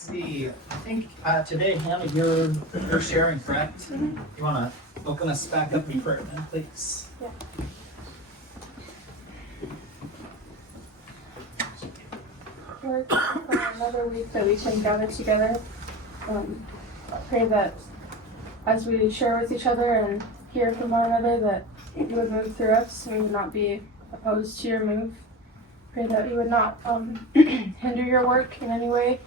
See, I think today, Hannah, you're sharing, correct? Mm-hmm. You want to open us back up in prayer, then, please? Yeah. Lord, for another week that we can gather together, I pray that as we share with each other and hear from one another, that you would move through us and we would not be opposed to your move. Pray that you would not hinder your work in any way,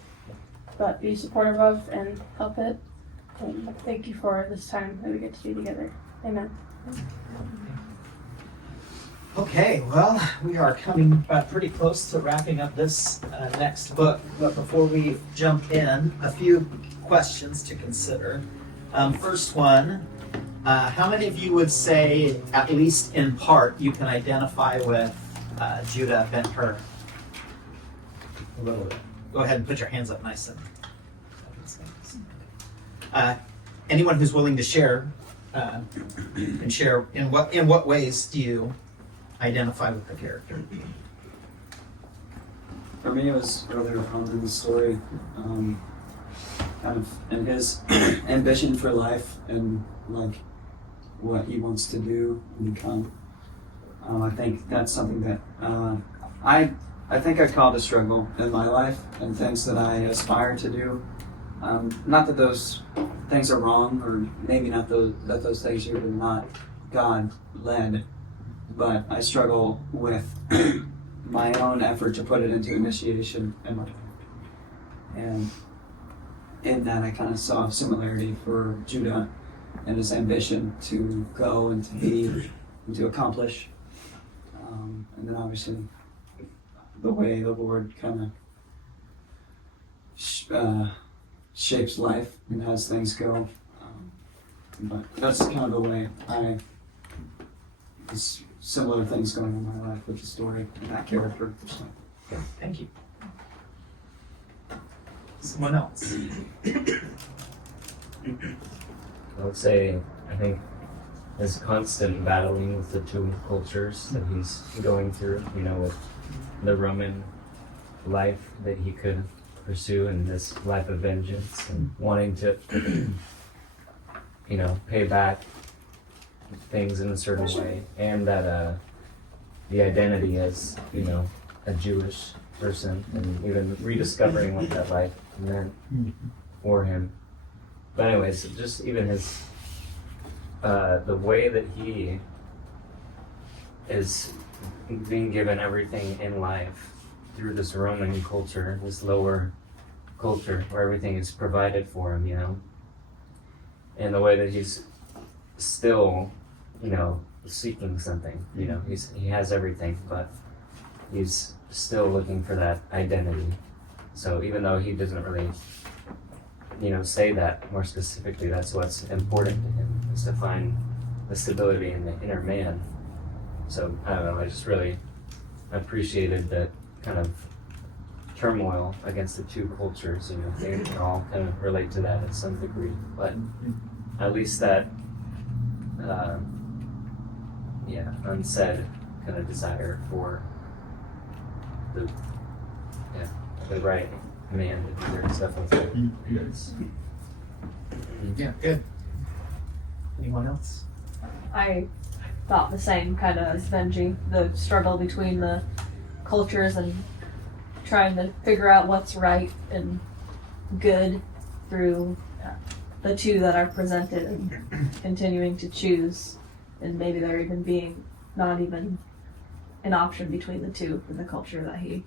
but be supportive of and help it. And thank you for this time that we get to be together. Amen. Okay, well, we are coming pretty close to wrapping up this next book, but before we jump in, a few questions to consider. First one, how many of you would say, at least in part, you can identify with Judah Ben-Hur? A little bit. Go ahead and put your hands up nice and anyone who's willing to share and share in what ways do you identify with the character? For me, it was earlier on in the story, kind of in his ambition for life and like what he wants to do and become. I think that's something that I think I call it a struggle in my life and things that I aspire to do. Not that those things are wrong, or maybe not that those things are not God-led, but I struggle with my own effort to put it into initiation in my life. And in that, I kind of saw a similarity for Judah and his ambition to go and to be and to accomplish. And then obviously the way the Lord kind of shapes life and has things go. But that's kind of the way there's similar things going on in my life with the story and that character. So. Okay, thank you. Someone else? I would say, I think his constant battling with the two cultures that he's going through, with the Roman life that he could pursue and this life of vengeance and wanting to, pay back things in a certain way, and that the identity as, a Jewish person, and even rediscovering what that life meant for him. But anyways, just even his the way that he is being given everything in life through this Roman culture, this lower culture where everything is provided for him, and the way that he's still, seeking something, he has everything, but he's still looking for that identity. So even though he doesn't really say that more specifically, that's what's important to him, is to find the stability in the inner man. So I don't know, I just really appreciated that kind of turmoil against the two cultures. They can all kind of relate to that at some degree, but at least that unsaid kind of desire for the right man to do their stuff with it. Yeah, good. Anyone else? I thought the same kind of as Benji, the struggle between the cultures and trying to figure out what's right and good through the two that are presented and continuing to choose, and maybe there even being not even an option between the two for the culture that he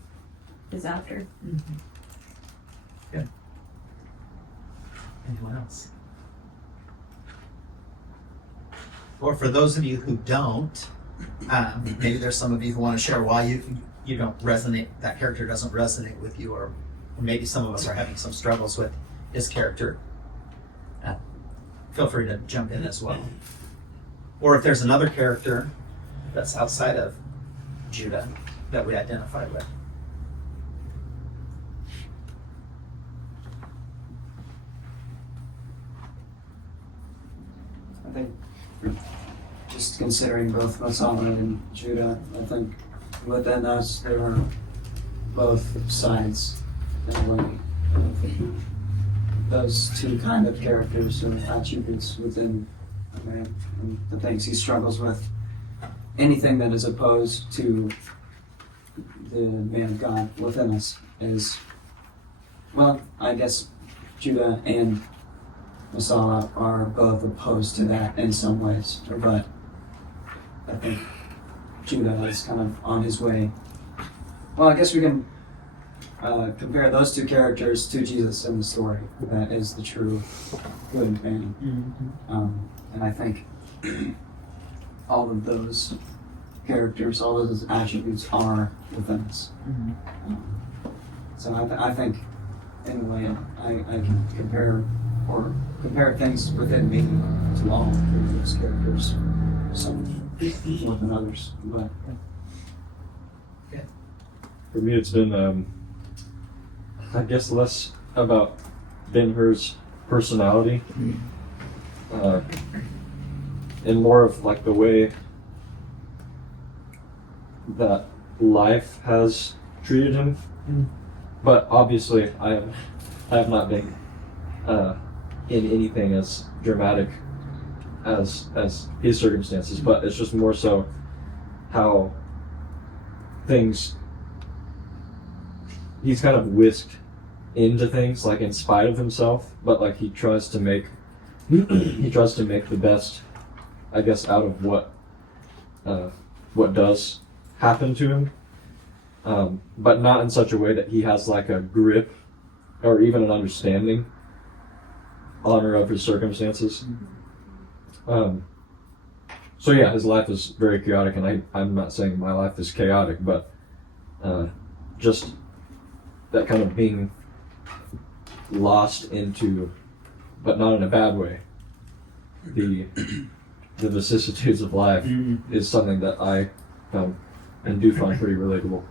is after. Mm-hmm. Good. Anyone else? Or for those of you who don't, maybe there's some of you who want to share why you don't resonate, that character doesn't resonate with you, or maybe some of us are having some struggles with his character. Feel free to jump in as well. Or if there's another character that's outside of Judah that we identify with. I think just considering both Messiah and Judah, I think within us there are both sides in a way. those two kind of characters or attributes within a man and the things he struggles with. Anything that is opposed to the man of God within us is, well, I guess Judah and Messiah are both opposed to that in some ways, but I think Judah is kind of on his way. Well, I guess we can compare those two characters to Jesus in the story. That is the true good man. And I think all of those characters, all of those attributes are within us. So I think, in a way, I can compare things within me to all of those characters. Some more than others, but For me, it's been, I guess, less about Ben-Hur's personality, and more of like the way that life has treated him. But obviously, I have not been in anything as dramatic as his circumstances. But it's just more so how things he's kind of whisked into things, like in spite of himself. But like he tries to make the best, I guess, out of what does happen to him. But not in such a way that he has like a grip or even an understanding on or of his circumstances. So yeah, his life is very chaotic, and I'm not saying my life is chaotic, but just that kind of being lost into, but not in a bad way, the vicissitudes of life is something that I found and do find pretty relatable.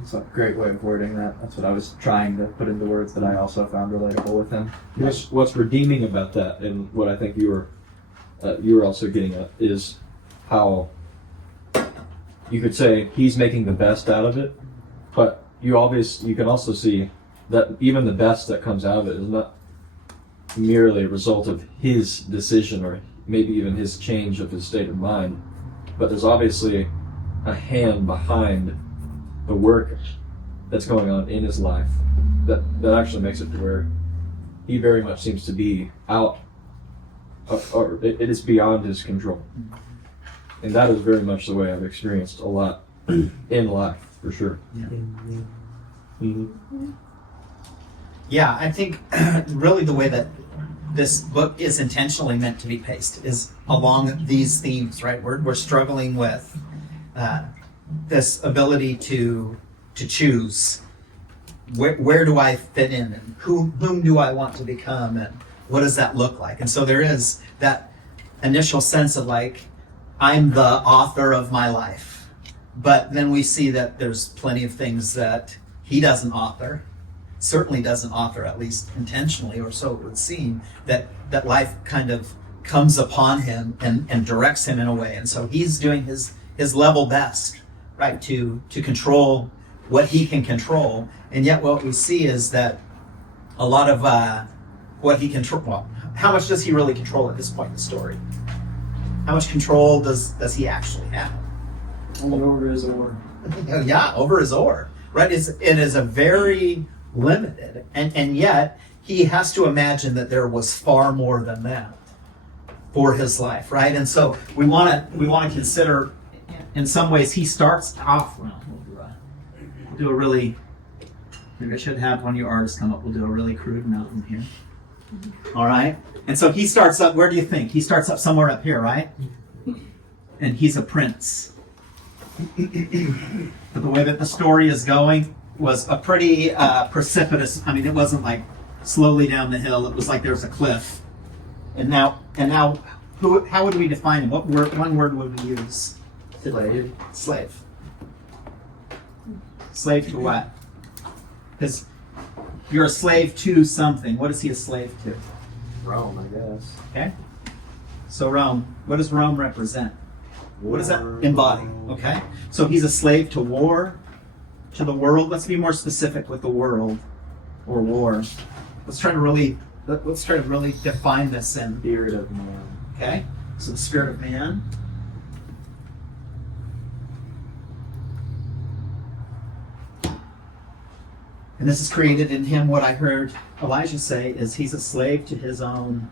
It's a great way of wording that. That's what I was trying to put into words that I also found relatable with him. What's redeeming about that, and what I think you were also getting at, is how you could say he's making the best out of it, but you can also see that even the best that comes out of it is not merely a result of his decision or maybe even his change of his state of mind, but there's obviously a hand behind the work that's going on in his life that actually makes it to where he very much seems to be out, or it is beyond his control. And that is very much the way I've experienced a lot in life, for sure. Yeah, I think really the way that this book is intentionally meant to be paced is along these themes, right? We're struggling with this ability to choose where do I fit in, and whom do I want to become, and what does that look like? And so there is that initial sense of like, I'm the author of my life, but then we see that there's plenty of things that he doesn't author, certainly doesn't author, at least intentionally, or so it would seem, that life kind of comes upon him and directs him in a way. And so he's doing his level best, right, to control what he can control. And yet what we see is that a lot of what he control, well, how much does he really control at this point in the story? How much control does he actually have? only over his oar. Yeah, over his oar, right? It is a very limited, and yet he has to imagine that there was far more than that for his life, right? And so we want to consider, in some ways, he starts off. Well, we'll do a really. Maybe I should have one of your artists come up. We'll do a really crude mountain here. All right. And so he starts up. Where do you think he starts up? Somewhere up here, right? And he's a prince. But the way that the story is going was a pretty precipitous. I mean, it wasn't like slowly down the hill. It was like there was a cliff. And now, how would we define him? One word would we use? Slave. Slave. Slave to what? Because you're a slave to something. What is he a slave to? Rome, I guess. Okay. So Rome. What does Rome represent? What does that embody? Okay. So he's a slave to war, to the world. Let's be more specific with the world or war. Let's try to really let's try to really define this in. Spirit of man. Okay, so the spirit of man. And this is created in him. What I heard Elijah say is he's a slave to his own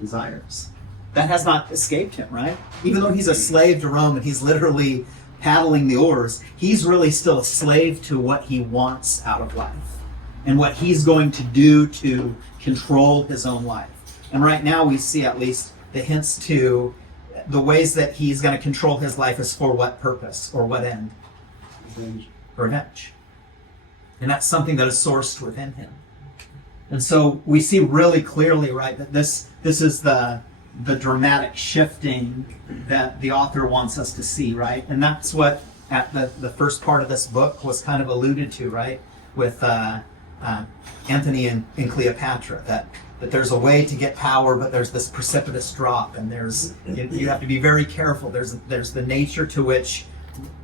desires. That has not escaped him, right? Even though he's a slave to Rome and he's literally paddling the oars, he's really still a slave to what he wants out of life and what he's going to do to control his own life. And right now we see at least the hints to the ways that he's going to control his life is for what purpose or what end? Revenge. And that's something that is sourced within him. And so we see really clearly, right, that this is the dramatic shifting that the author wants us to see, right? And that's what at the first part of this book was kind of alluded to, right? With Antony and Cleopatra, that there's a way to get power, but there's this precipitous drop, and you have to be very careful. There's the nature to which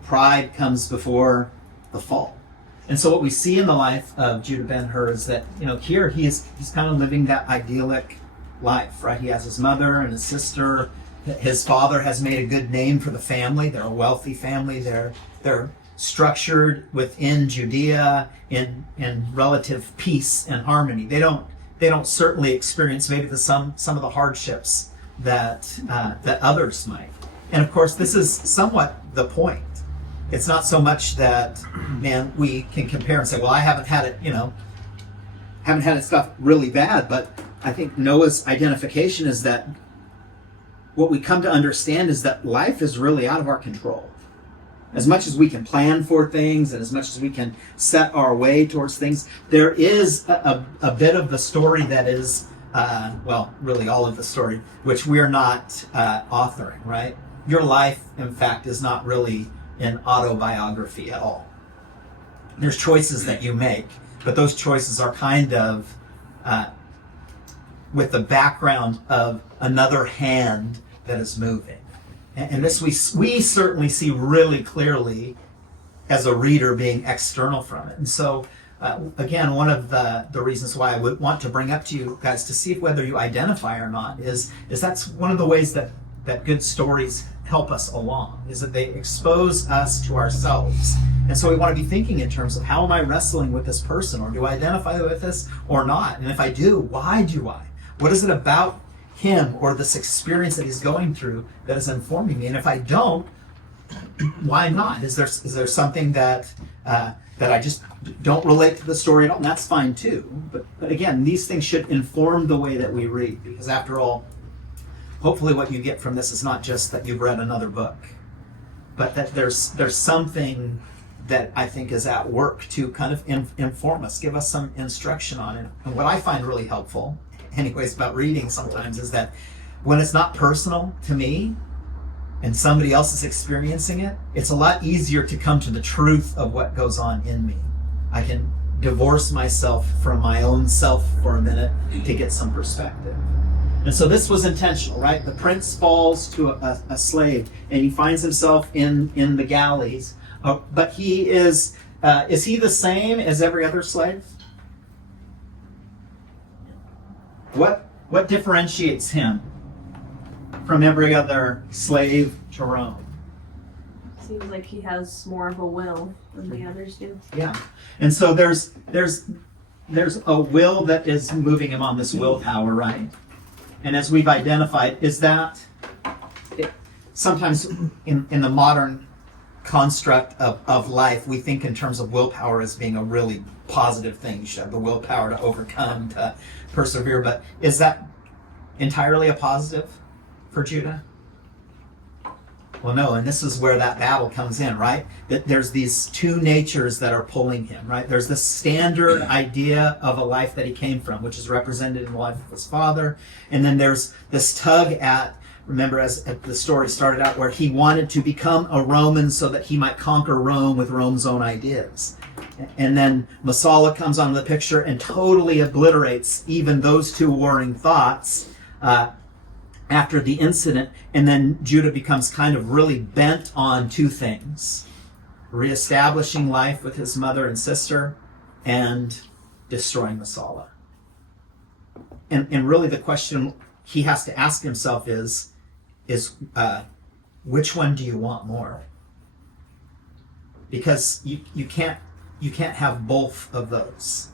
pride comes before the fall. And so what we see in the life of Judah Ben-Hur is that, here he's kind of living that idyllic life, right? He has his mother and his sister. His father has made a good name for the family. They're a wealthy family. They're structured within Judea in relative peace and harmony. They don't certainly experience maybe some of the hardships that others might. And of course, this is somewhat the point. It's not so much that, man, we can compare and say, well, I haven't had it stuff really bad, but I think Noah's identification is that what we come to understand is that life is really out of our control. As much as we can plan for things and as much as we can set our way towards things, there is a bit of the story that is, really all of the story, which we're not authoring, right? Your life, in fact, is not really an autobiography at all. There's choices that you make, but those choices are kind of with the background of another hand that is moving. And this we certainly see really clearly as a reader being external from it. And so, again, one of the reasons why I would want to bring up to you guys to see whether you identify or not is that's one of the ways that good stories help us along, is that they expose us to ourselves. And so we want to be thinking in terms of, how am I wrestling with this person, or do I identify with this or not? And if I do, why do I? What is it about him or this experience that he's going through that is informing me? And if I don't, why not? Is there something that I just don't relate to the story at all? And that's fine too. But again, these things should inform the way that we read, because after all, hopefully what you get from this is not just that you've read another book, but that there's something that I think is at work to kind of inform us, give us some instruction on it. And what I find really helpful, anyways, about reading sometimes is that when it's not personal to me and somebody else is experiencing it, it's a lot easier to come to the truth of what goes on in me. I can divorce myself from my own self for a minute to get some perspective. And so this was intentional, right? The prince falls to a slave, and he finds himself in the galleys. But he is he the same as every other slave? What differentiates him from every other slave to Rome? Seems like he has more of a will than the others do. Yeah. And so there's a will that is moving him on, this willpower, right? And as we've identified, is that sometimes in the modern construct of life, we think in terms of willpower as being a really positive thing. You should have the willpower to overcome, to persevere. But is that entirely a positive for Judah? Well, no, and this is where that battle comes in, right? That there's these two natures that are pulling him, right? There's this standard idea of a life that he came from, which is represented in the life of his father. And then there's this tug at, remember as the story started out, where he wanted to become a Roman so that he might conquer Rome with Rome's own ideas. And then Messala comes onto the picture and totally obliterates even those two warring thoughts after the incident, and then Judah becomes kind of really bent on two things: reestablishing life with his mother and sister, and destroying Messala. and really the question he has to ask himself is which one do you want more? Because you can't have both of those.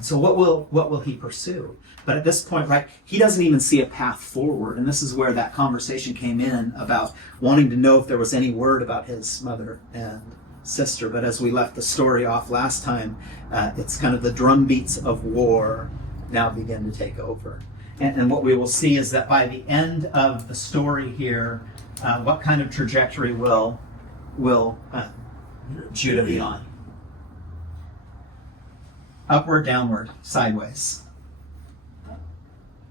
So what will he pursue? But at this point, right, he doesn't even see a path forward. And this is where that conversation came in about wanting to know if there was any word about his mother and sister. But as we left the story off last time, it's kind of the drum beats of war now begin to take over. And what we will see is that by the end of the story here, what kind of trajectory will Judah be on? Upward, downward, sideways.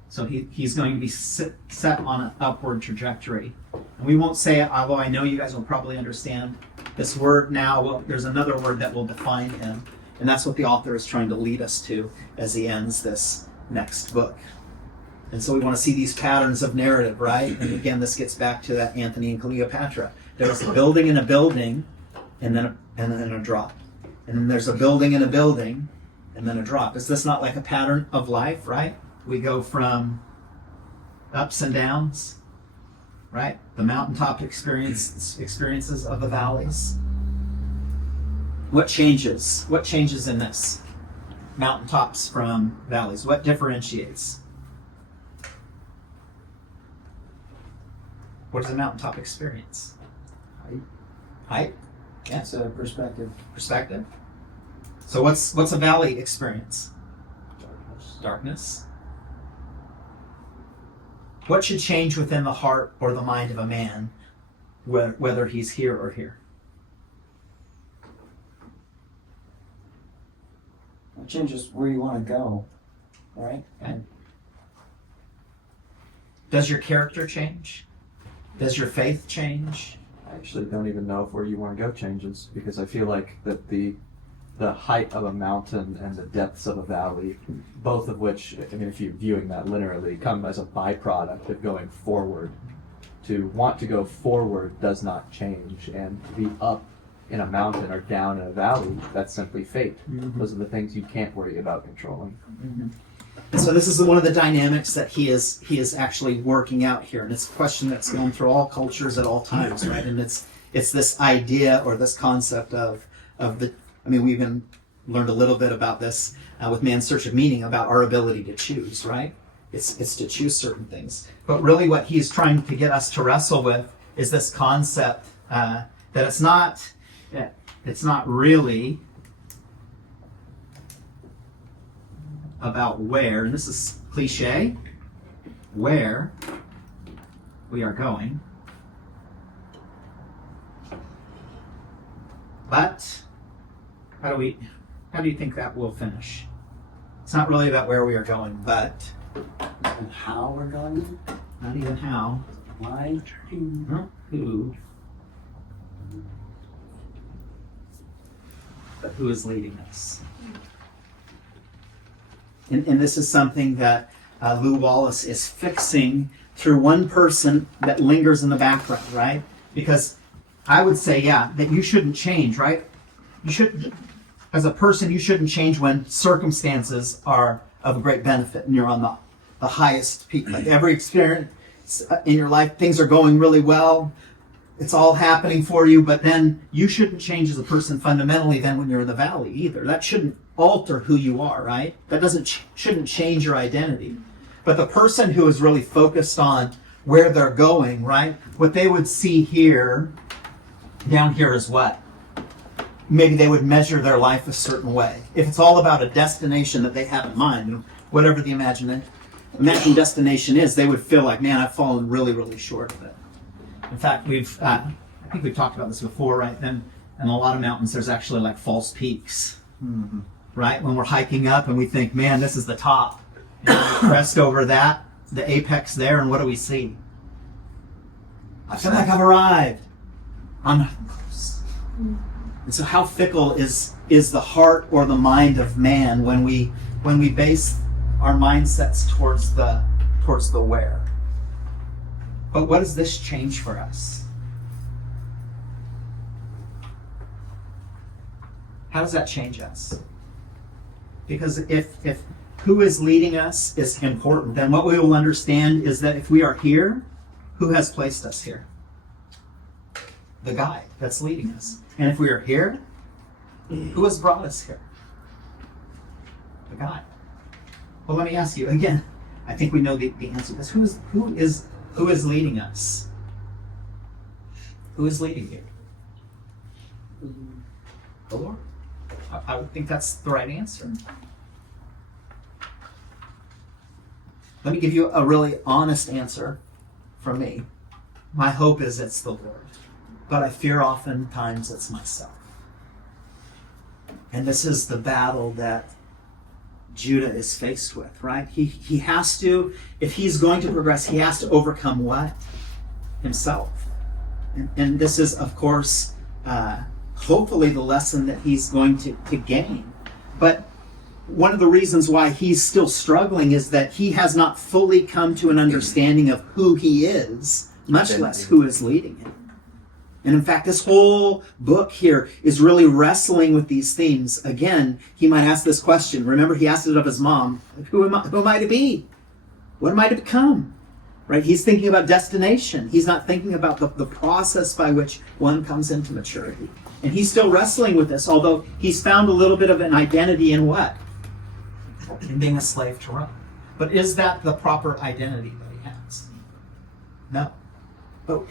So he's going to be set on an upward trajectory. And we won't say it, although I know you guys will probably understand this word now. Well, there's another word that will define him. And that's what the author is trying to lead us to as he ends this next book. And so we want to see these patterns of narrative, right? And again, this gets back to that Antony and Cleopatra. There's a building and a building, and then a drop. And then there's a building and a building, and then a drop. Is this not like a pattern of life, right? We go from ups and downs, right? The mountaintop experiences of the valleys. What changes? What changes in this? Mountaintops from valleys. What differentiates? What is a mountaintop experience? Height? Yeah. It's a perspective. Perspective. So what's a valley experience? Darkness. What should change within the heart or the mind of a man, whether he's here or here? It changes where you want to go, right? Okay. Does your character change? Does your faith change? I actually don't even know if where you want to go changes, because I feel like that the height of a mountain and the depths of a valley, both of which, I mean, if you're viewing that literally, come as a byproduct of going forward. To want to go forward does not change, and to be up in a mountain or down in a valley, that's simply fate. Mm-hmm. Those are the things you can't worry about controlling. Mm-hmm. And so this is one of the dynamics that he is actually working out here, and it's a question that's going through all cultures at all times, right? And it's this idea or this concept of the. I mean, we even learned a little bit about this with Man's Search of Meaning, about our ability to choose, right? It's to choose certain things. But really what he's trying to get us to wrestle with is this concept that it's not really about where, and this is cliche, where we are going, but how do you think that will finish? It's not really about where we are going, but And how we're going? not even how. Why? Who? But who is leading us? And this is something that Lew Wallace is fixing through one person that lingers in the background, right? Because I would say, yeah, that you shouldn't change, right? You should, as a person, you shouldn't change when circumstances are of great benefit and you're on the highest peak. Like every experience in your life, things are going really well. It's all happening for you, but then you shouldn't change as a person fundamentally then when you're in the valley either. That shouldn't alter who you are, right? That shouldn't change your identity. But the person who is really focused on where they're going, right? What they would see here, down here is what? Maybe they would measure their life a certain way. If it's all about a destination that they have in mind, whatever the imagined destination is, they would feel like, man, I've fallen really, really short of it. In fact, I think we've talked about this before, right? And in a lot of mountains, there's actually like false peaks, right? When we're hiking up and we think, man, this is the top. And we crest over that, the apex there, and what do we see? I feel like I've arrived. I'm not close. And so how fickle is the heart or the mind of man when we base our mindsets towards the where? But what does this change for us? How does that change us? Because if who is leading us is important, then what we will understand is that if we are here, who has placed us here? The guide that's leading us. And if we are here, who has brought us here? The guide. Well, let me ask you again. I think we know the answer to this. Who is leading us? Who is leading you? The Lord. I would think that's the right answer. Let me give you a really honest answer from me. My hope is it's the Lord, but I fear oftentimes it's myself. And this is the battle that Judah is faced with, right? He has to, if he's going to progress, he has to overcome what? Himself. And this is, of course, hopefully the lesson that he's going to gain. But one of the reasons why he's still struggling is that he has not fully come to an understanding of who he is, much less who is leading him. And in fact, this whole book here is really wrestling with these themes. Again, he might ask this question. Remember, he asked it of his mom. Who am I to be? What am I to become? Right? He's thinking about destination. He's not thinking about the process by which one comes into maturity. And he's still wrestling with this, although he's found a little bit of an identity in what? In being a slave to Rome. But is that the proper identity that he has? No.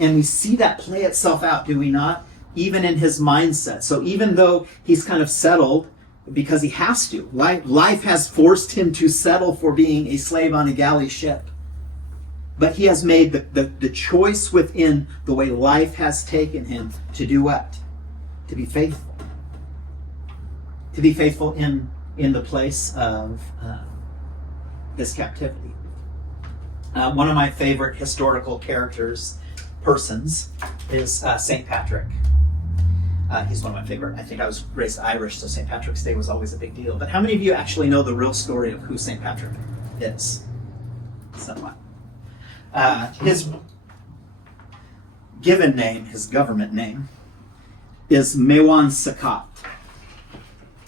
And we see that play itself out, do we not? Even in his mindset. So even though he's kind of settled, because he has to, life has forced him to settle for being a slave on a galley ship. But he has made the choice within the way life has taken him to do what? To be faithful. To be faithful in the place of his captivity. One of my favorite historical persons is St. Patrick. He's one of my favorite. I think I was raised Irish, so St. Patrick's Day was always a big deal. But how many of you actually know the real story of who St. Patrick is? Somewhat. His given name, his government name, is Mewan Sakat.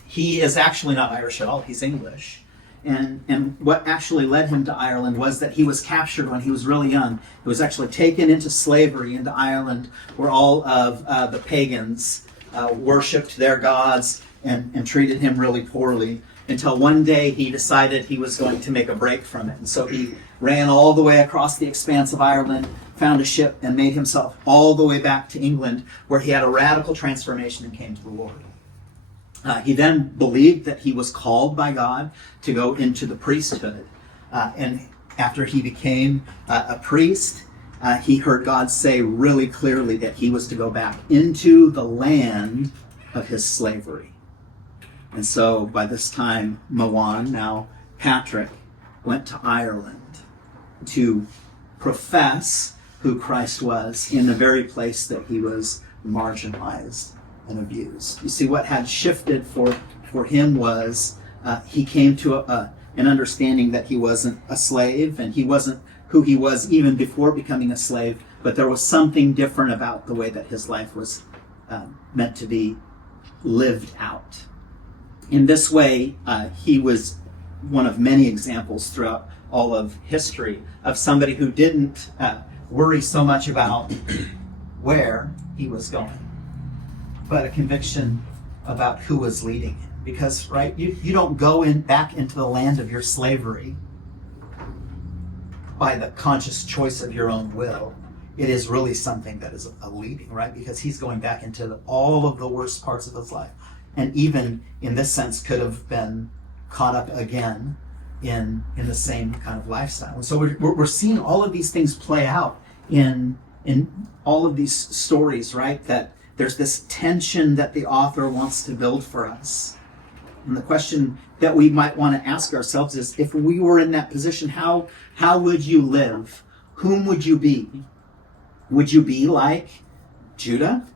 He is actually not Irish at all. He's English. And what actually led him to Ireland was that he was captured when he was really young. He was actually taken into slavery into Ireland, where all of the pagans worshipped their gods and treated him really poorly, until one day he decided he was going to make a break from it. And so he ran all the way across the expanse of Ireland, found a ship, and made himself all the way back to England, where he had a radical transformation and came to the Lord. He then believed that he was called by God to go into the priesthood. And after he became a priest, he heard God say really clearly that he was to go back into the land of his slavery. And so by this time, Mewan, now Patrick, went to Ireland to profess who Christ was in the very place that he was marginalized and abused. You see, what had shifted for him was he came to an understanding that he wasn't a slave, and he wasn't who he was even before becoming a slave, but there was something different about the way that his life was meant to be lived out. In this way, he was one of many examples throughout all of history of somebody who didn't worry so much about where he was going, but a conviction about who was leading him. Because, right, you don't go back into the land of your slavery by the conscious choice of your own will. It is really something that is a leading, right? Because he's going back into all of the worst parts of his life. And even in this sense could have been caught up again in the same kind of lifestyle. And so we're seeing all of these things play out in all of these stories, right? That there's this tension that the author wants to build for us. And the question that we might want to ask ourselves is, if we were in that position, how would you live? Whom would you be? Would you be like Judah?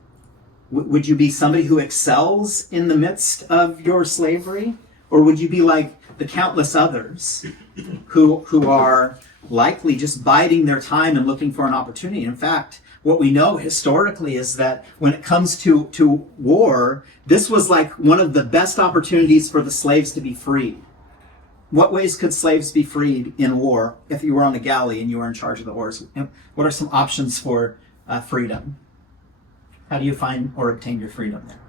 Would you be somebody who excels in the midst of your slavery? Or would you be like the countless others who are likely just biding their time and looking for an opportunity? In fact, what we know historically is that when it comes to war, this was like one of the best opportunities for the slaves to be freed. What ways could slaves be freed in war if you were on the galley and you were in charge of the oars? What are some options for freedom? How do you find or obtain your freedom there?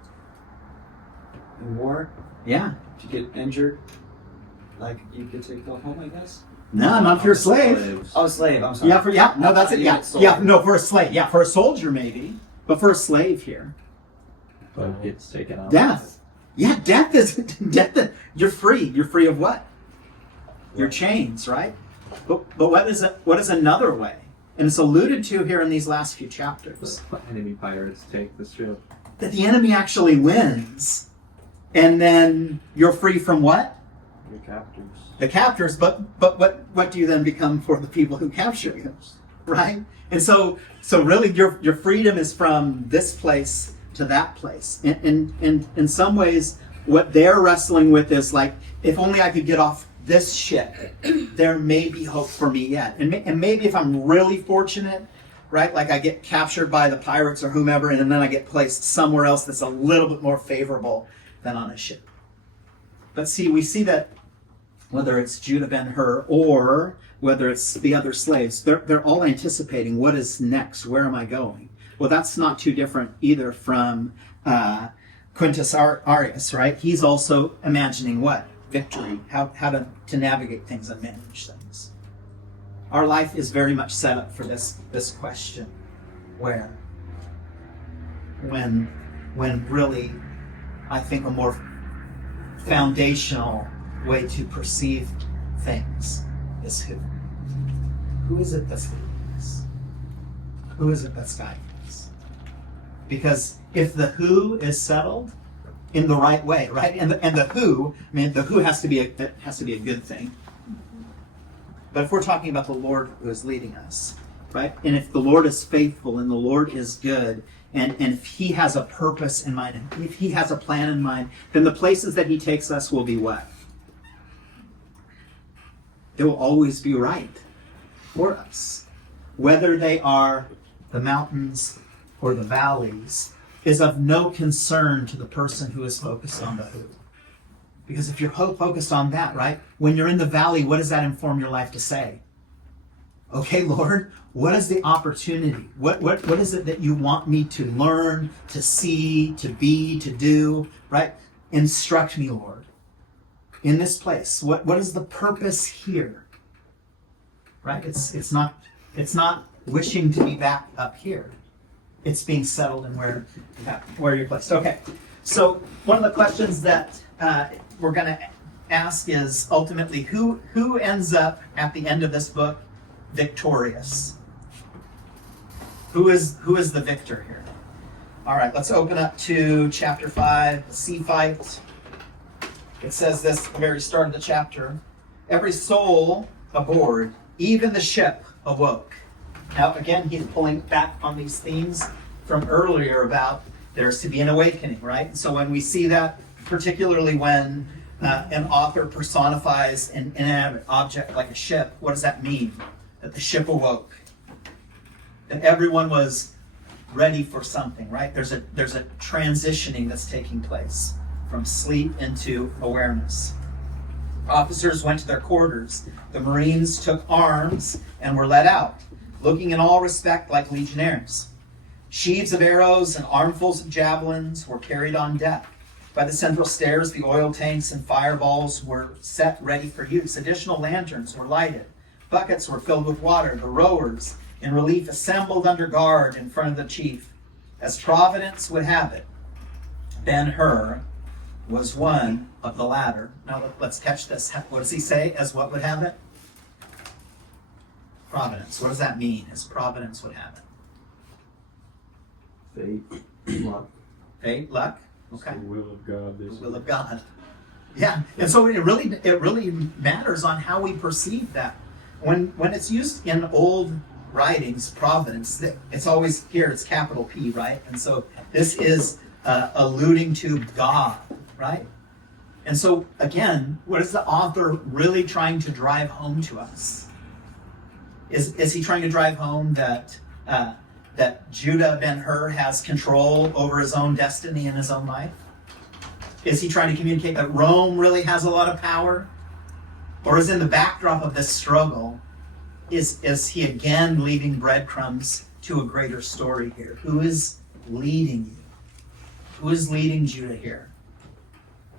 In war, Yeah. if you get injured, like you could take go home, I guess. No, not if you're a slave. Slaves. Oh, slave. I'm sorry. No, that's it. You Yeah, get sold. yeah. No, for a slave. Yeah, for a soldier maybe, but for a slave here, But it's taken out. death. Yeah, death is death. You're free. You're free of what? Your chains, right? But what is another way? And it's alluded to here in these last few chapters. Enemy pirates take the ship. That the enemy actually wins, and then you're free from what? Your captors. The captors. But what do you then become for the people who capture you, right? And so really your freedom is from this place to that place. And in some ways, what they're wrestling with is like, if only I could get off this ship, there may be hope for me yet. And maybe if I'm really fortunate, right, like I get captured by the pirates or whomever, and then I get placed somewhere else that's a little bit more favorable than on a ship. But see, we see that whether it's Judah Ben-Hur or whether it's the other slaves, they're all anticipating what is next, where am I going? Well, that's not too different either from Quintus Arius, right? He's also imagining what? Victory, how to navigate things and manage things. Our life is very much set up for this question, where when really I think a more foundational way to perceive things is who. Who is it that's leading us? Who is it that's guiding us? Because if the who is settled in the right way, right? And the who, I mean, the who has to be a good thing. But if we're talking about the Lord who is leading us, right? And if the Lord is faithful and the Lord is good, and if He has a purpose in mind, and if He has a plan in mind, then the places that He takes us will be what? They will always be right for us. Whether they are the mountains or the valleys is of no concern to the person who is focused on the who. Because if you're focused on that, right, when you're in the valley, what does that inform your life to say? Okay, Lord, what is the opportunity? What is it that you want me to learn, to see, to be, to do, right? Instruct me, Lord, in this place. What is the purpose here? Right? It's not wishing to be back up here. It's being settled in where you're placed. Okay, so one of the questions that we're going to ask is ultimately who ends up at the end of this book victorious? Who is the victor here? All right, let's open up to chapter 5, the sea fight. It says this at the very start of the chapter. Every soul aboard, even the ship, awoke. Now, again, he's pulling back on these themes from earlier about there's to be an awakening, right? So when we see that, particularly when an author personifies an inanimate object like a ship, what does that mean? That the ship awoke. That everyone was ready for something, right? There's a transitioning that's taking place from sleep into awareness. Officers went to their quarters. The Marines took arms and were led out, looking in all respect like legionnaires. Sheaves of arrows and armfuls of javelins were carried on deck. By the central stairs, the oil tanks and fireballs were set ready for use. Additional lanterns were lighted. Buckets were filled with water. The rowers, in relief, assembled under guard in front of the chief. As Providence would have it, Ben-Hur was one of the latter. Now let's catch this. What does he say as what would have it? Providence. What does that mean as Providence would have it? Fate, luck. Fate, luck. Okay. The will of God. The will of God. Yeah, and so it really matters on how we perceive that. When it's used in old writings, providence, it's always here. It's capital P, right? And so this is alluding to God, right? And so again, what is the author really trying to drive home to us? Is he trying to drive home that that Judah Ben-Hur has control over his own destiny and his own life? Is he trying to communicate that Rome really has a lot of power? Or is in the backdrop of this struggle, is he again leaving breadcrumbs to a greater story here? Who is leading you? Who is leading Judah here?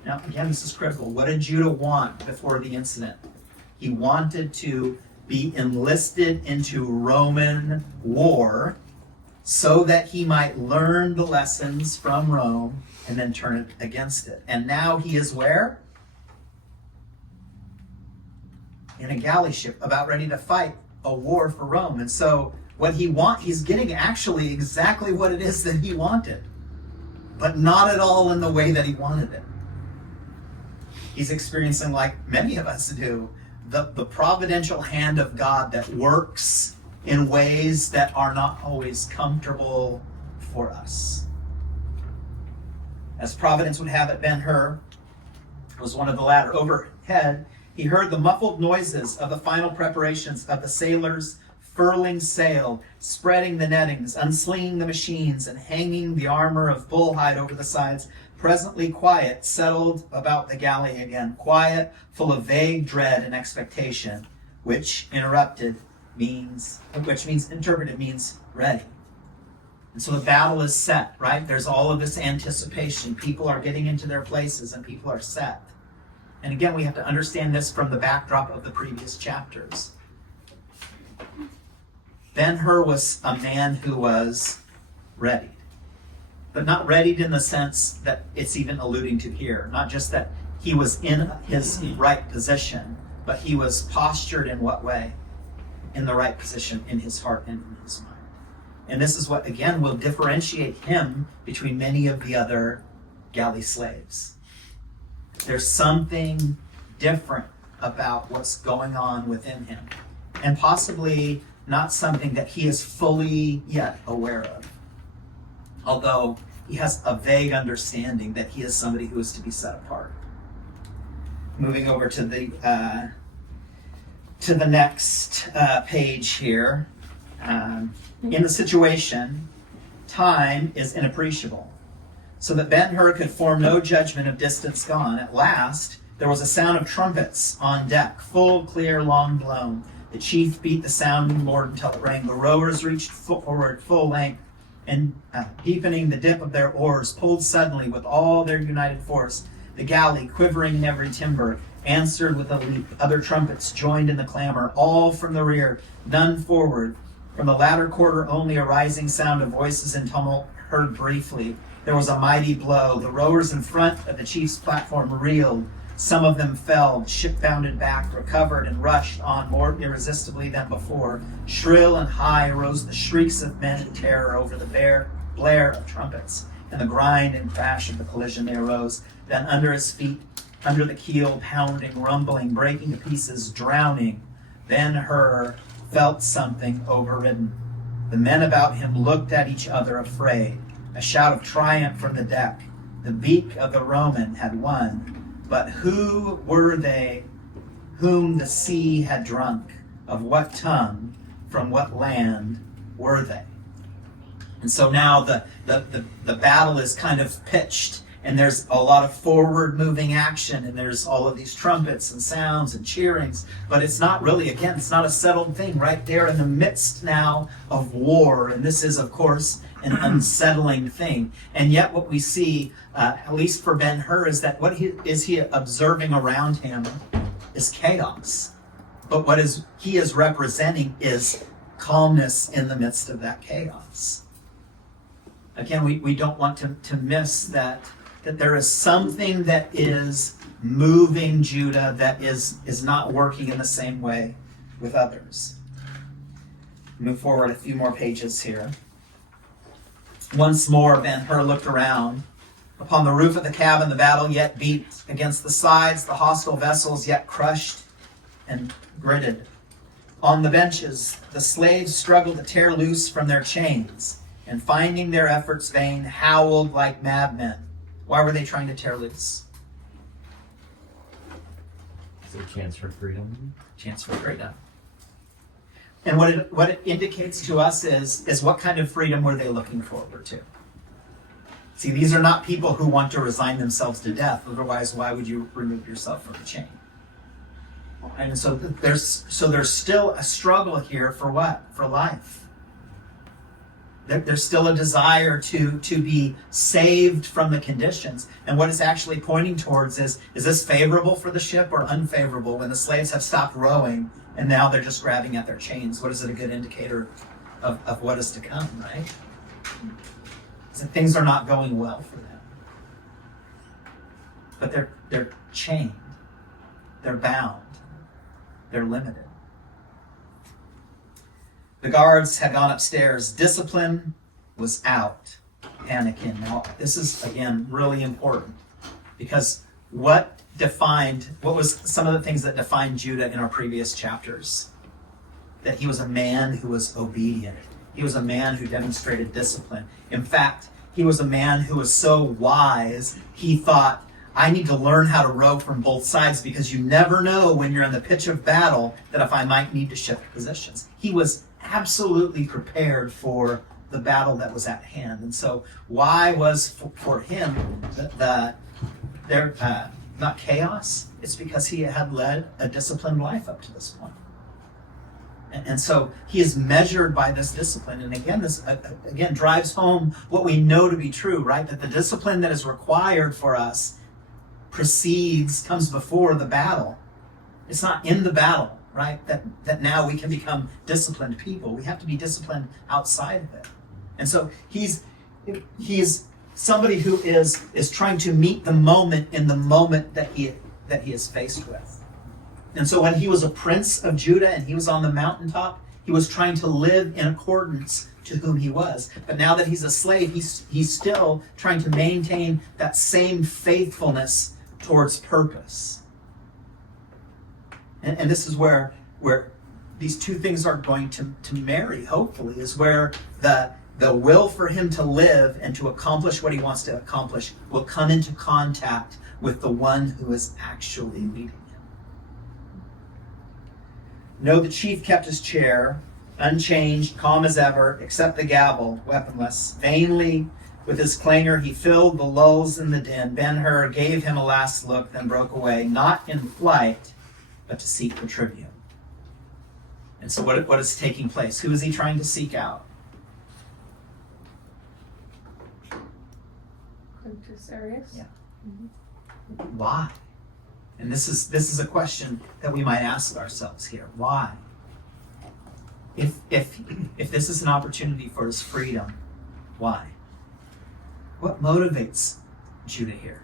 Now, again, this is critical. What did Judah want before the incident? He wanted to be enlisted into Roman war so that he might learn the lessons from Rome and then turn it against it. And now he is where? In a galley ship, about ready to fight a war for Rome. And so he's getting actually exactly what it is that he wanted, but not at all in the way that he wanted it. He's experiencing, like many of us do, the providential hand of God that works in ways that are not always comfortable for us. As Providence would have it, Ben-Hur was one of the latter. Overhead, he heard the muffled noises of the final preparations of the sailors furling sail, spreading the nettings, unslinging the machines, and hanging the armor of bull hide over the sides. Presently quiet settled about the galley again, quiet, full of vague dread and expectation, which interpreted means ready. And so the battle is set, right? There's all of this anticipation. People are getting into their places and people are set. And again, we have to understand this from the backdrop of the previous chapters. Ben-Hur was a man who was ready. But not readied in the sense that it's even alluding to here. Not just that he was in his right position, but he was postured in what way? In the right position in his heart and in his mind. And this is what, again, will differentiate him between many of the other galley slaves. There's something different about what's going on within him. And possibly not something that he is fully yet aware of. Although he has a vague understanding that he is somebody who is to be set apart. Moving over to the next page here. In the situation, time is inappreciable, so that Ben-Hur could form no judgment of distance gone. At last, there was a sound of trumpets on deck, full, clear, long blown. The chief beat the sounding board until it rang. The rowers reached forward full length, and deepening the dip of their oars, pulled suddenly with all their united force. The galley, quivering in every timber, answered with a leap. Other trumpets joined in the clamor, all from the rear, none forward. From the latter quarter only a rising sound of voices in tumult heard briefly. There was a mighty blow. The rowers in front of the chief's platform reeled. Some of them fell. The ship bounded back, recovered, and rushed on more irresistibly than before. Shrill and high rose the shrieks of men in terror over the blare of trumpets, and the grind and crash of the collision they arose. Then under his feet, under the keel, pounding, rumbling, breaking to pieces, drowning, Ben-Hur felt something overridden. The men about him looked at each other afraid. A shout of triumph from the deck. The beak of the Roman had won. But who were they whom the sea had drunk? Of what tongue, from what land were they? And so now the battle is kind of pitched, and there's a lot of forward moving action, and there's all of these trumpets and sounds and cheerings, but it's not really, again, it's not a settled thing, right? They're in the midst now of war, and this is, of course, an unsettling thing. And yet what we see, at least for Ben-Hur, is that he is observing around him is chaos. But what he is representing is calmness in the midst of that chaos. Again, we don't want to miss that there is something that is moving Judah that is not working in the same way with others. Move forward a few more pages here. Once more, Ben-Hur looked around. Upon the roof of the cabin, the battle yet beat against the sides, the hostile vessels yet crushed and gritted. On the benches, the slaves struggled to tear loose from their chains, and finding their efforts vain, howled like madmen. Why were they trying to tear loose? Is it a chance for freedom? Chance for freedom. And what it indicates to us is what kind of freedom were they looking forward to? See, these are not people who want to resign themselves to death. Otherwise, why would you remove yourself from the chain? And so there's still a struggle here for what? For life. There's still a desire to be saved from the conditions. And what it's actually pointing towards is this favorable for the ship or unfavorable when the slaves have stopped rowing and now they're just grabbing at their chains? What is it a good indicator of what is to come, right? So things are not going well for them. But they're chained. They're bound. They're limited. The guards had gone upstairs. Discipline was out. Panicking. Now, this is, again, really important because what was some of the things that defined Judah in our previous chapters? That he was a man who was obedient. He was a man who demonstrated discipline. In fact, he was a man who was so wise, he thought, I need to learn how to row from both sides because you never know when you're in the pitch of battle that if I might need to shift positions. He was absolutely prepared for the battle that was at hand. And so why was for him not chaos? It's because he had led a disciplined life up to this point. And so he is measured by this discipline. And again, this again drives home what we know to be true, right? That the discipline that is required for us comes before the battle. It's not in the battle, right? That now we can become disciplined people. We have to be disciplined outside of it. And so he's somebody who is trying to meet the moment in the moment that he is faced with. And so when he was a prince of Judah and he was on the mountaintop, he was trying to live in accordance to whom he was. But now that he's a slave, he's still trying to maintain that same faithfulness towards purpose. And this is where these two things are going to marry, hopefully, is where the will for him to live and to accomplish what he wants to accomplish will come into contact with the one who is actually leading him. No, the chief kept his chair, unchanged, calm as ever, except the gavel, weaponless. Vainly, with his clangor, he filled the lulls in the din. Ben-Hur gave him a last look, then broke away, not in flight, but to seek the tribune. And so what is taking place? Who is he trying to seek out? Quintus Arius? Yeah. Why? And this is a question that we might ask ourselves here. Why? If this is an opportunity for his freedom, why? What motivates Judah here?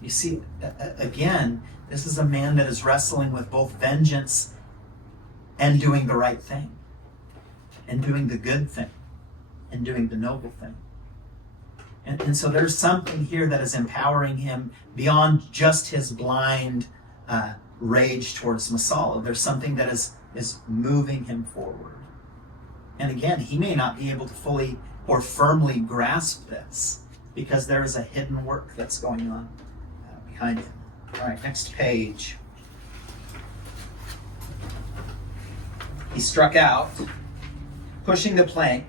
You see, again, this is a man that is wrestling with both vengeance and doing the right thing, and doing the good thing, and doing the noble thing. And so there's something here that is empowering him beyond just his blind rage towards Masala. There's something that is moving him forward. And again, he may not be able to fully or firmly grasp this because there is a hidden work that's going on behind him. All right, next page. He struck out, pushing the plank,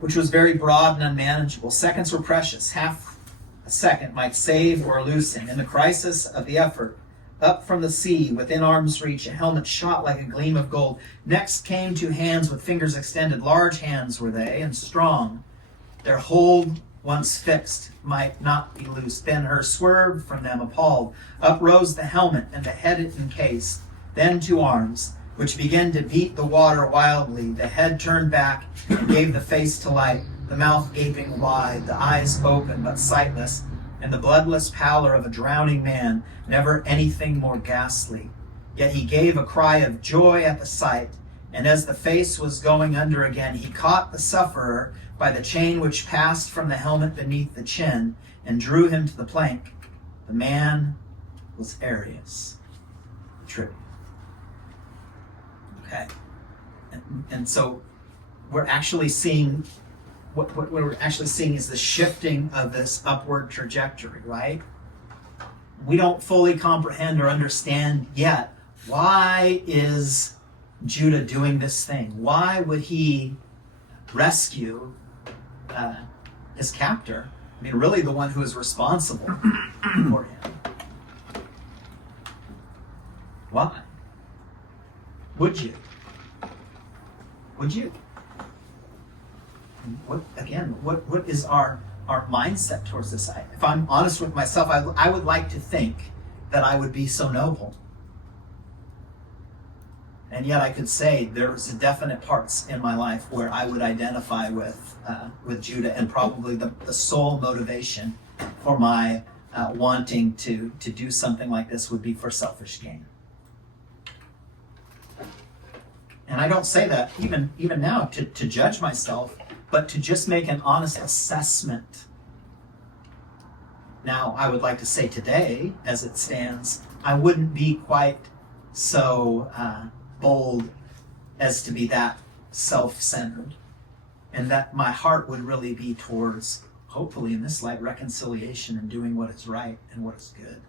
which was very broad and unmanageable. Seconds were precious. Half a second might save or lose him. In the crisis of the effort, up from the sea, within arm's reach, a helmet shot like a gleam of gold. Next came two hands with fingers extended. Large hands were they, and strong. Their hold, once fixed, might not be loosed. Ben-Hur swerved from them, appalled. Up rose the helmet, and the head it encased. Then two arms, which began to beat the water wildly. The head turned back and gave the face to light, the mouth gaping wide, the eyes open but sightless, and the bloodless pallor of a drowning man, never anything more ghastly. Yet he gave a cry of joy at the sight, and as the face was going under again, he caught the sufferer by the chain which passed from the helmet beneath the chin, and drew him to the plank. The man was Arius, the tribune. Okay, and so we're actually seeing what we're actually seeing is the shifting of this upward trajectory, right? We don't fully comprehend or understand yet Why is Judah doing this thing? Why would he rescue his captor? I mean, really the one who is responsible for him. Why? Would you? Would you? What is our mindset towards this? If I'm honest with myself, I would like to think that I would be so noble. And yet I could say there's definite parts in my life where I would identify with Judah, and probably the sole motivation for my wanting to do something like this would be for selfish gain. And I don't say that even now to judge myself, but to just make an honest assessment. Now, I would like to say today, as it stands, I wouldn't be quite so bold as to be that self-centered, and that my heart would really be towards, hopefully in this light, reconciliation and doing what is right and what is good.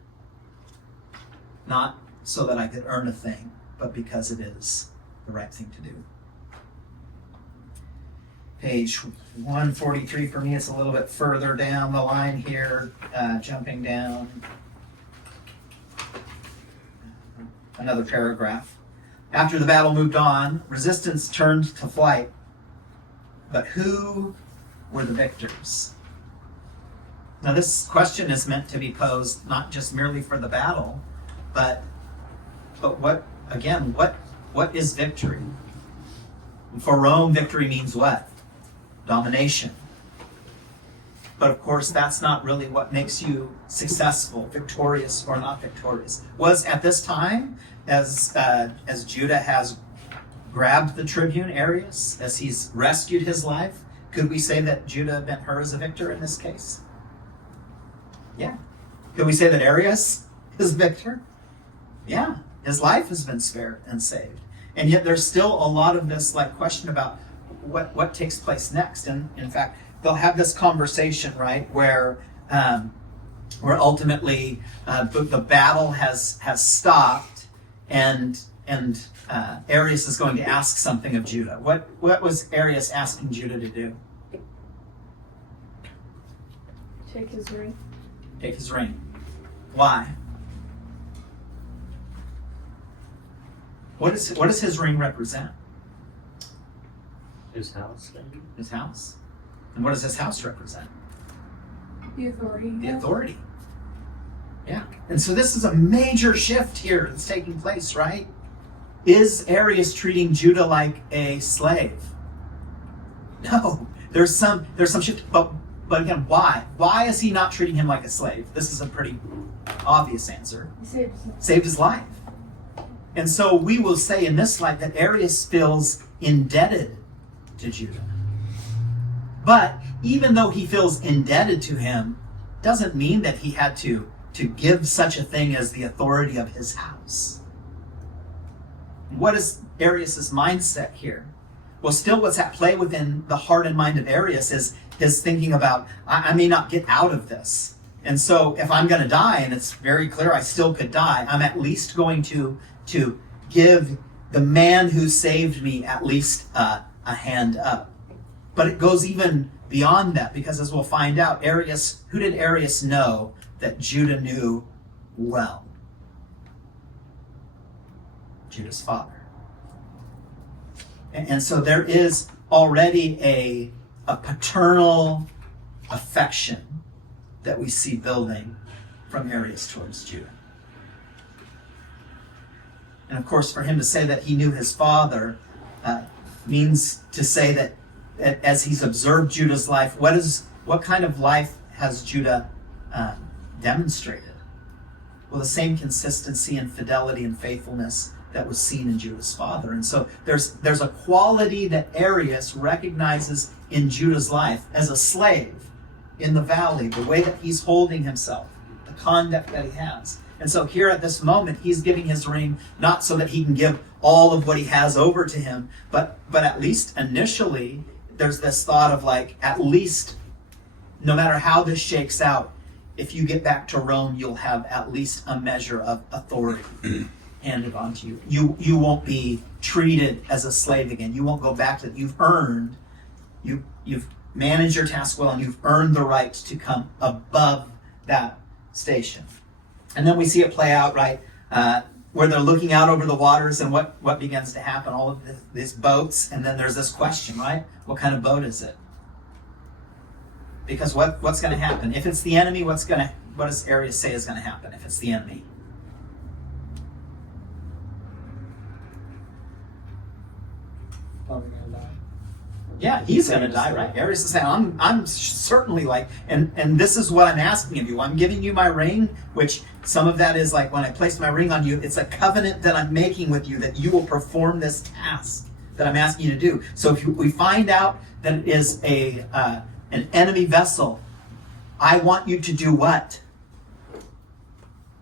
Not so that I could earn a thing, but because it is the right thing to do. Page 143 for me, it's a little bit further down the line here, jumping down another paragraph. After the battle moved on, resistance turned to flight. But who were the victors? Now this question is meant to be posed not just merely for the battle, but what is victory? For Rome, victory means what? Domination. But of course, that's not really what makes you successful, victorious or not victorious. Was at this time, as Judah has grabbed the tribune Arius, as he's rescued his life, could we say that Judah Ben-Hur is a victor in this case? Yeah. Could we say that Arius is victor? Yeah. His life has been spared and saved. And yet there's still a lot of this question about what takes place next. And in fact, they'll have this conversation, right, where ultimately the battle has stopped, and Arius is going to ask something of Judah. What was Arius asking Judah to do? Take his ring. Take his ring. Why? What does his ring represent? His house. His house. And what does his house represent? The authority. The authority. Yeah. And so this is a major shift here that's taking place, right? Is Arius treating Judah like a slave? No. There's some shift. But again, why? Why is he not treating him like a slave? This is a pretty obvious answer. He saved his life. And so we will say in this light that Arius feels indebted to Judah. But even though he feels indebted to him, doesn't mean that he had to give such a thing as the authority of his house. What is Arius' mindset here? Well, still what's at play within the heart and mind of Arius is his thinking about, I may not get out of this. And so if I'm going to die, and it's very clear I still could die, I'm at least going to give the man who saved me at least a hand up. But it goes even beyond that, because as we'll find out, who did Arius know that Judah knew well? Judah's father. And so there is already a paternal affection that we see building from Arius towards Judah. And of course, for him to say that he knew his father means to say that as he's observed Judah's life, what kind of life has Judah demonstrated? Well, the same consistency and fidelity and faithfulness that was seen in Judah's father. And so there's a quality that Arius recognizes in Judah's life as a slave in the valley, the way that he's holding himself, the conduct that he has. And so here at this moment, he's giving his ring not so that he can give all of what he has over to him, but at least initially, there's this thought of at least, no matter how this shakes out, if you get back to Rome, you'll have at least a measure of authority. handed on to you. You won't be treated as a slave again. You won't go back to it. You've managed your task well, and you've earned the right to come above that station. And then we see it play out, right, where they're looking out over the waters, and what begins to happen? All of these boats, and then there's this question, right? What kind of boat is it? Because what's going to happen? If it's the enemy, what does Arius say is going to happen if it's the enemy? Probably gonna die. Yeah, he's going to die, right? Arius is saying, I'm certainly like, and this is what I'm asking of you. I'm giving you my ring, which some of that is like when I place my ring on you, it's a covenant that I'm making with you that you will perform this task that I'm asking you to do. So if we find out that it is an enemy vessel, I want you to do what?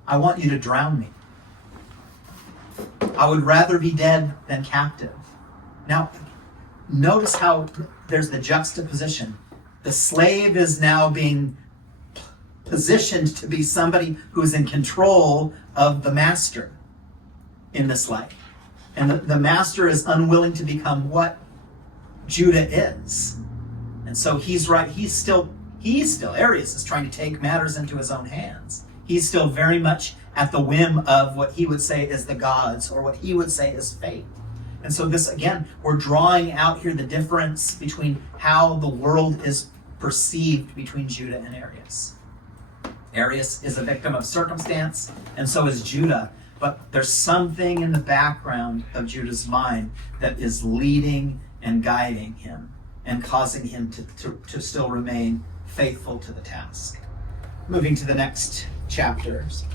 I want you to drown me. I would rather be dead than captive. Now, notice how there's the juxtaposition. The slave is now being positioned to be somebody who is in control of the master in this life. And the master is unwilling to become what Judah is. And so he's right. He's still, Arius is trying to take matters into his own hands. He's still very much at the whim of what he would say is the gods, or what he would say is fate. And so this, again, we're drawing out here the difference between how the world is perceived between Judah and Arius. Arius is a victim of circumstance, and so is Judah. But there's something in the background of Judah's mind that is leading and guiding him and causing him to still remain faithful to the task. Moving to the next chapters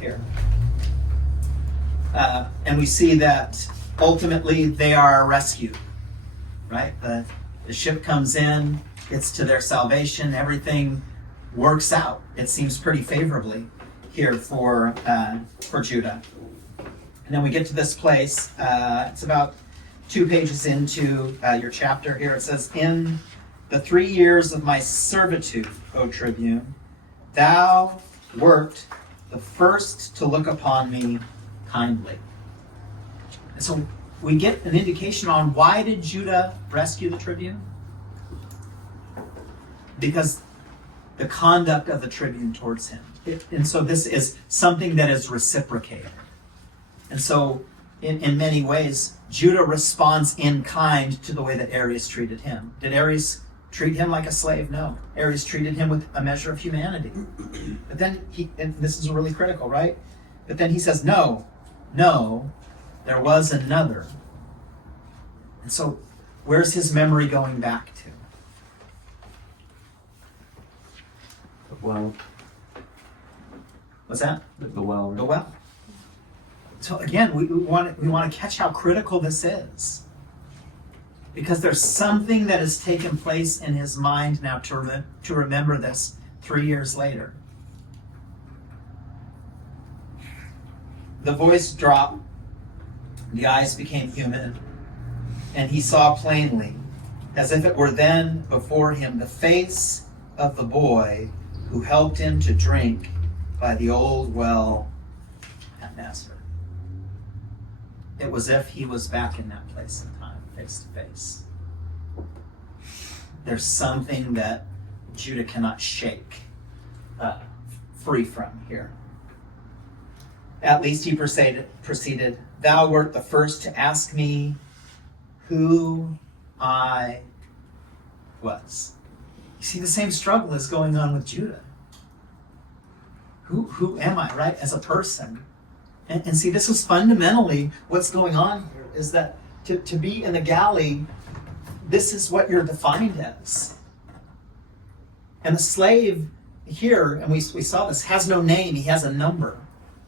here. And we see that ultimately they are rescued, right? The ship comes in, it's to their salvation, everything works out. It seems pretty favorably here for Judah. And then we get to this place, it's about 2 pages into your chapter here. It says, "In the 3 years of my servitude, O tribune, thou wert the first to look upon me kindly." And so we get an indication on why did Judah rescue the tribune? Because the conduct of the tribune towards him. And so this is something that is reciprocated. And so in many ways, Judah responds in kind to the way that Arius treated him. Did Arius treat him like a slave? No. Arius treated him with a measure of humanity. But then and this is really critical, right? But then he says, no, there was another. And so where's his memory going back to? Well, What's that? the well. The well. So again, we want to catch how critical this is. Because there's something that has taken place in his mind now to remember this 3 years later. The voice dropped, the eyes became human, and he saw plainly, as if it were then before him, the face of the boy who helped him to drink by the old well at Nazareth. It was as if he was back in that place and time, face to face. There's something that Judah cannot shake free from here. At least he proceeded, "Thou wert the first to ask me who I was." You see, the same struggle is going on with Judah. Who am I, right, as a person? And see, this is fundamentally what's going on here, is that to be in the galley, this is what you're defined as. And the slave here, and we saw this, has no name, he has a number.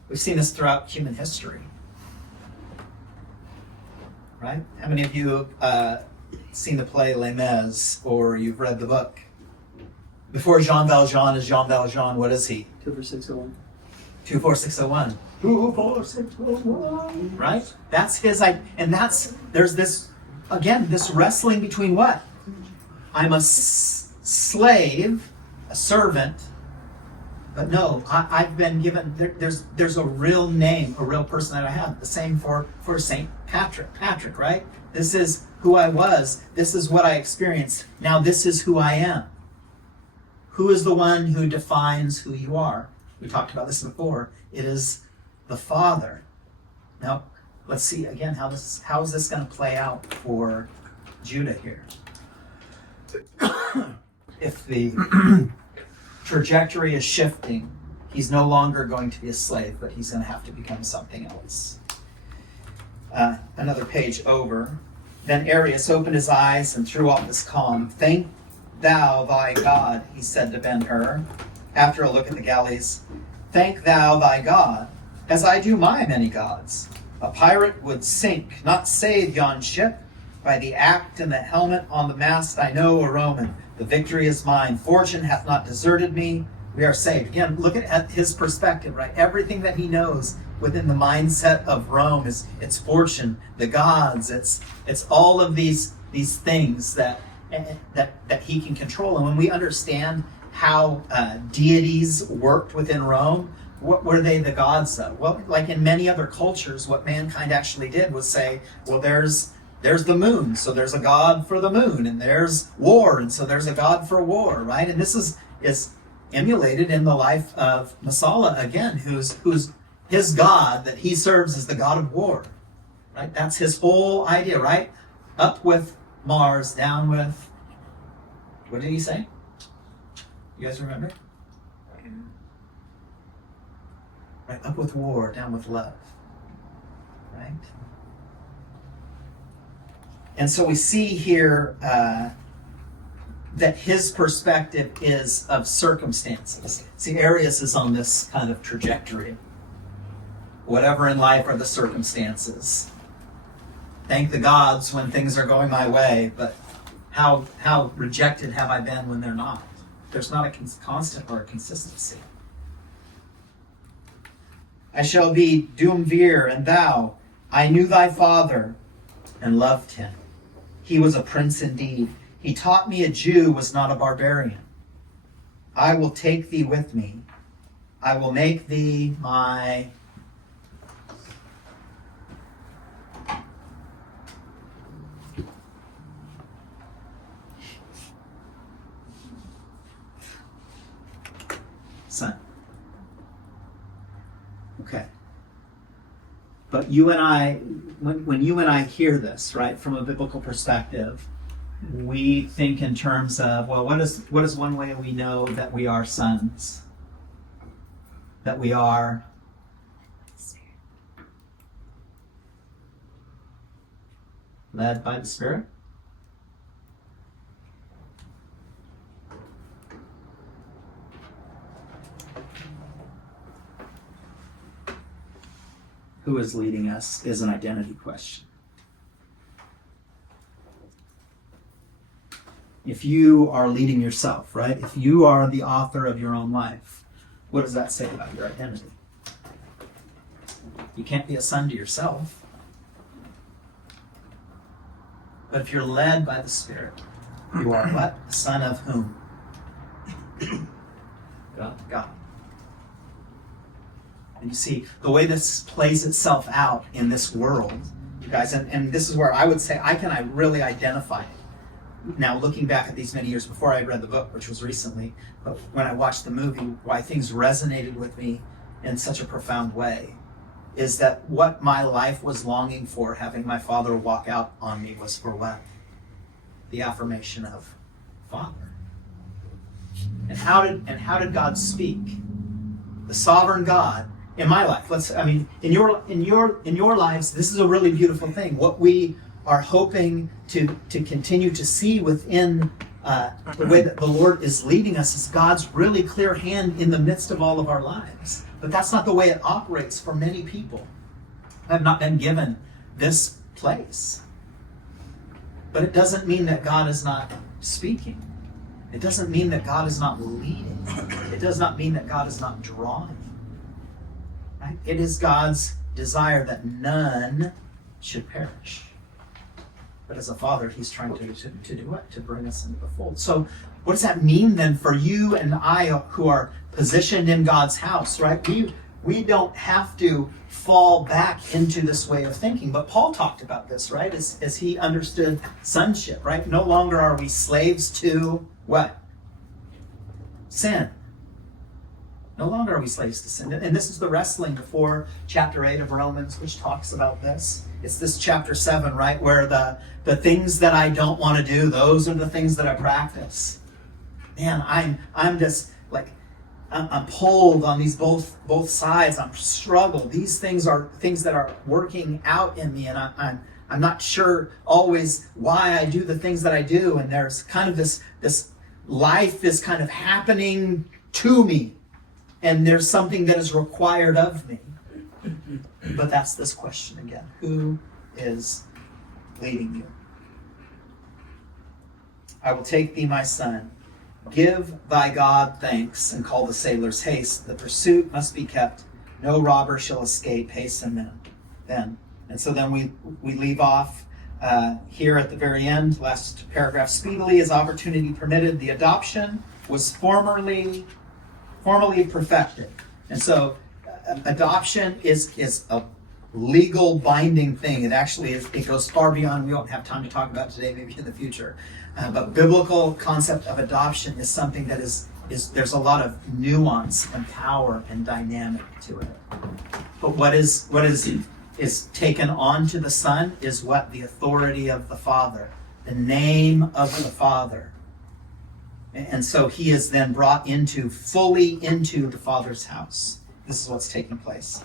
We've seen this throughout human history. Right? How many of you have seen the play Les Mis, or you've read the book? Before Jean Valjean is Jean Valjean, what is he? 24601. 24601. 24601. Right? That's his, and there's this, again, this wrestling between what? I'm a slave, a servant, But no, I've been given, there's a real name, a real person that I have. The same for St. Patrick, right? This is who I was. This is what I experienced. Now this is who I am. Who is the one who defines who you are? We talked about this before. It is the Father. Now, let's see again how is this going to play out for Judah here? If the trajectory is shifting, he's no longer going to be a slave, but he's going to have to become something else. Another page over. Then Arius opened his eyes and threw off his calm. Thank thou thy God, he said to Ben-Hur, after a look at the galleys. Thank thou thy God, as I do my many gods. A pirate would sink, not save yon ship. By the act and the helmet on the mast I know a Roman. The victory is mine. Fortune hath not deserted me. We are saved. Again, look at his perspective, right? Everything that he knows within the mindset of Rome is it's fortune, the gods, it's all of these things that he can control. And when we understand how deities worked within Rome, what were they the gods of? Well, like in many other cultures, what mankind actually did was say, well, there's the moon, so there's a god for the moon, and there's war, and so there's a god for war, right? And this is emulated in the life of Masala again, who's his god that he serves is the god of war, right? That's his whole idea, right? Up with Mars, down with, what did he say? You guys remember? Right, up with war, down with love, right? And so we see here that his perspective is of circumstances. See, Arius is on this kind of trajectory. Whatever in life are the circumstances. Thank the gods when things are going my way, but how rejected have I been when they're not? There's not a constant or a consistency. I shall be duumvir, and thou, I knew thy father and loved him. He was a prince indeed. He taught me a Jew was not a barbarian. I will take thee with me. I will make thee my son. Okay. But you and I, when you and I hear this, right, from a biblical perspective, we think in terms of, well, what is one way we know that we are sons? That we are led by the Spirit? Who is leading us is an identity question. If you are leading yourself, right? If you are the author of your own life, what does that say about your identity? You can't be a son to yourself. But if you're led by the Spirit, you are what? A son of whom? God. And you see, the way this plays itself out in this world, you guys, and this is where I would say I really identify it. Now, looking back at these many years before I read the book, which was recently, but when I watched the movie, why things resonated with me in such a profound way is that what my life was longing for, having my father walk out on me, was for what? The affirmation of Father. And how did God speak? The sovereign God in my life. In your lives, this is a really beautiful thing. What we are hoping to continue to see within the way that the Lord is leading us is God's really clear hand in the midst of all of our lives. But that's not the way it operates for many people. I have not been given this place. But it doesn't mean that God is not speaking. It doesn't mean that God is not leading. It does not mean that God is not drawing. Right? It is God's desire that none should perish. but as a father, he's trying to do what? To bring us into the fold. So what does that mean then for you and I who are positioned in God's house, right? We don't have to fall back into this way of thinking. But Paul talked about this, right? As he understood sonship, right? No longer are we slaves to what? Sin. No longer are we slaves to sin. And this is the wrestling before chapter 8 of Romans, which talks about this. It's this chapter 7, right? Where the things that I don't want to do, those are the things that I practice. Man, I'm just like, I'm pulled on these both sides. I'm struggled. These things are things that are working out in me, and I'm not sure always why I do the things that I do. And there's kind of this life is kind of happening to me. And there's something that is required of me. But that's this question again. Who is leading you? I will take thee, my son. Give thy God thanks, and call the sailors haste. The pursuit must be kept. No robber shall escape. Hasten then. And so then we leave off here at the very end. Last paragraph. Speedily as opportunity permitted, the adoption was formally perfected. And so adoption is a legal binding thing. It actually is, it goes far beyond, we don't have time to talk about today, maybe in the future. But biblical concept of adoption is something that is there's a lot of nuance and power and dynamic to it. But what is taken on to the Son is what? The authority of the Father, the name of the Father. And so he is then brought fully into the Father's house. This is what's taking place.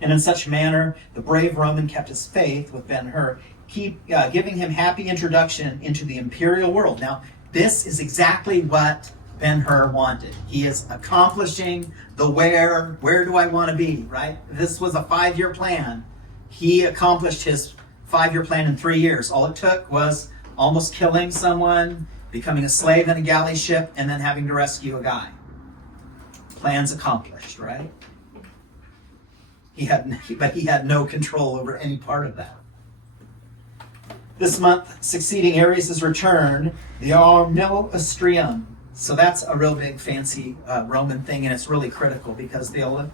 And in such manner, the brave Roman kept his faith with Ben-Hur, giving him happy introduction into the imperial world. Now, this is exactly what Ben-Hur wanted. He is accomplishing the where do I want to be, right? This was a 5-year plan. He accomplished his 5-year plan in 3 years. All it took was almost killing someone, becoming a slave in a galley ship, and then having to rescue a guy. Plans accomplished, right? But he had no control over any part of that. This month, succeeding Arius' return, the Armistium. So that's a real big fancy Roman thing, and it's really critical because they'll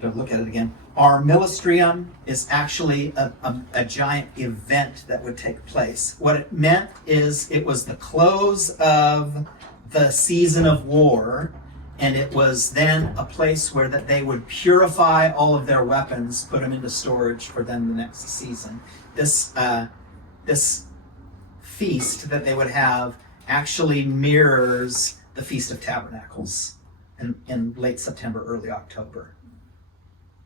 look at it again. Armistium is actually a giant event that would take place. What it meant is it was the close of the season of war, and it was then a place where that they would purify all of their weapons, put them into storage for then the next season. This feast that they would have actually mirrors the Feast of Tabernacles in late September, early October.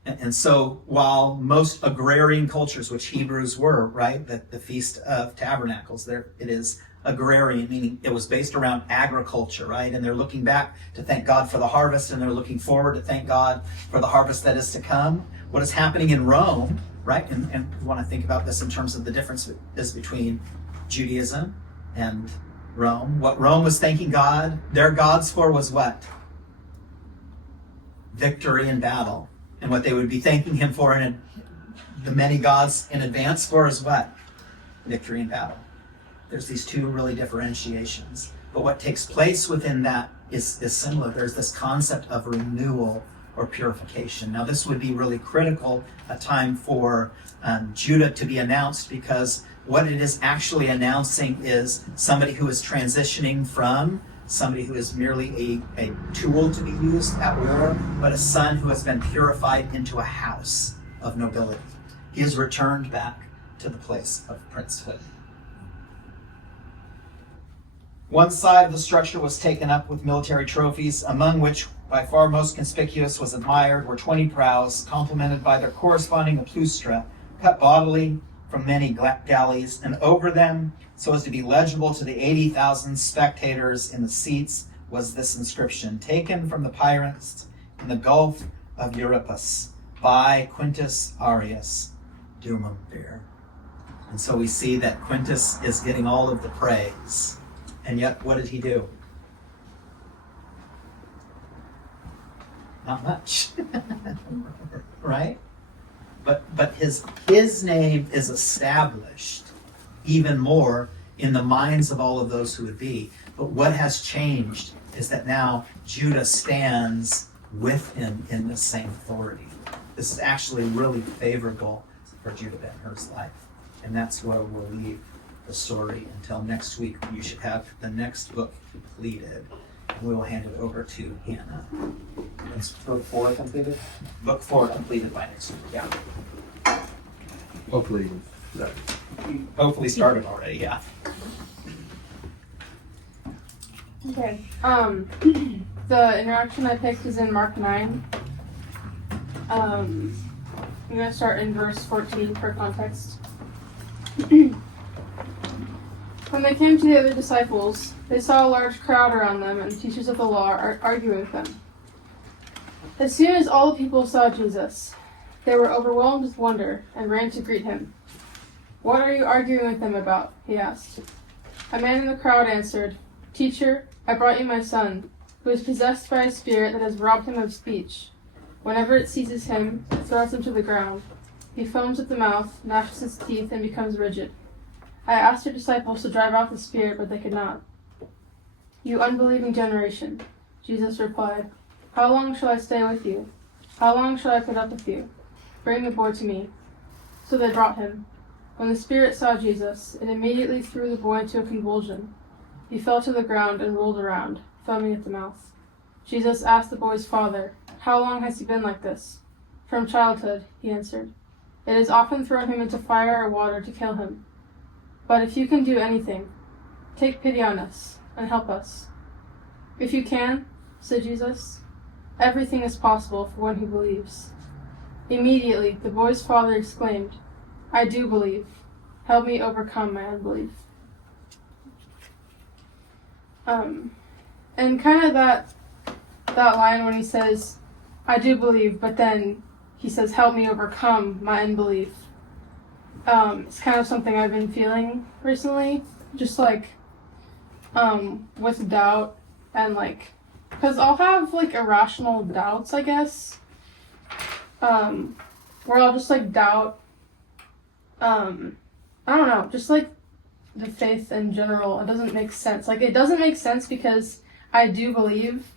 And so while most agrarian cultures, which Hebrews were, right, that the Feast of Tabernacles, there it is agrarian, meaning it was based around agriculture, right? And they're looking back to thank God for the harvest, and they're looking forward to thank God for the harvest that is to come. What is happening in Rome, right? And we want to think about this in terms of the difference is between Judaism and Rome. What Rome was thanking God, their gods for was what? Victory in battle. And what they would be thanking him for in the many gods in advance for is what? Victory in battle. There's these two really differentiations. But what takes place within that is similar. There's this concept of renewal or purification. Now this would be really critical, a time for Judah to be announced, because what it is actually announcing is somebody who is transitioning from somebody who is merely a tool to be used at war, but a son who has been purified into a house of nobility. He is returned back to the place of princehood. One side of the structure was taken up with military trophies, among which by far most conspicuous was admired were 20 prows, complemented by their corresponding uplustra, cut bodily from many galleys, and over them, so as to be legible to the 80,000 spectators in the seats, was this inscription, taken from the pirates in the Gulf of Euripus by Quintus Arius, Dumum Vir. And so we see that Quintus is getting all of the praise. And yet, what did he do? Not much. Right? But his name is established even more in the minds of all of those who would be. But what has changed is that now Judah stands with him in the same authority. This is actually really favorable for Judah Ben-Hur's life. And that's where we'll leave the story until next week. You should have the next book completed. And we will hand it over to Hannah. It's book 4 completed? Book 4 completed by next week. Yeah. Hopefully, Hopefully started already, yeah. Okay. The interaction I picked is in Mark 9. I'm going to start in verse 14 for context. When they came to the other disciples, they saw a large crowd around them and the teachers of the law arguing with them. As soon as all the people saw Jesus, they were overwhelmed with wonder and ran to greet him. "What are you arguing with them about?" he asked. A man in the crowd answered, "Teacher, I brought you my son, who is possessed by a spirit that has robbed him of speech. Whenever it seizes him, it throws him to the ground. He foams at the mouth, gnashes his teeth, and becomes rigid. I asked your disciples to drive out the spirit, but they could not." "You unbelieving generation," Jesus replied, "how long shall I stay with you? How long shall I put up with you? Bring the boy to me." So they brought him. When the spirit saw Jesus, it immediately threw the boy into a convulsion. He fell to the ground and rolled around, foaming at the mouth. Jesus asked the boy's father, "How long has he been like this?" "From childhood," he answered. "It has often thrown him into fire or water to kill him. But if you can do anything, take pity on us and help us." "If you can," said Jesus, "everything is possible for one who believes." Immediately, the boy's father exclaimed, "I do believe. Help me overcome my unbelief." And kind of that line when he says, "I do believe," but then he says, "Help me overcome my unbelief." It's kind of something I've been feeling recently, just like with doubt and like, because I'll have like irrational doubts, I guess, where I'll just like doubt, I don't know, just like the faith in general. It doesn't make sense. Like, it doesn't make sense because I do believe,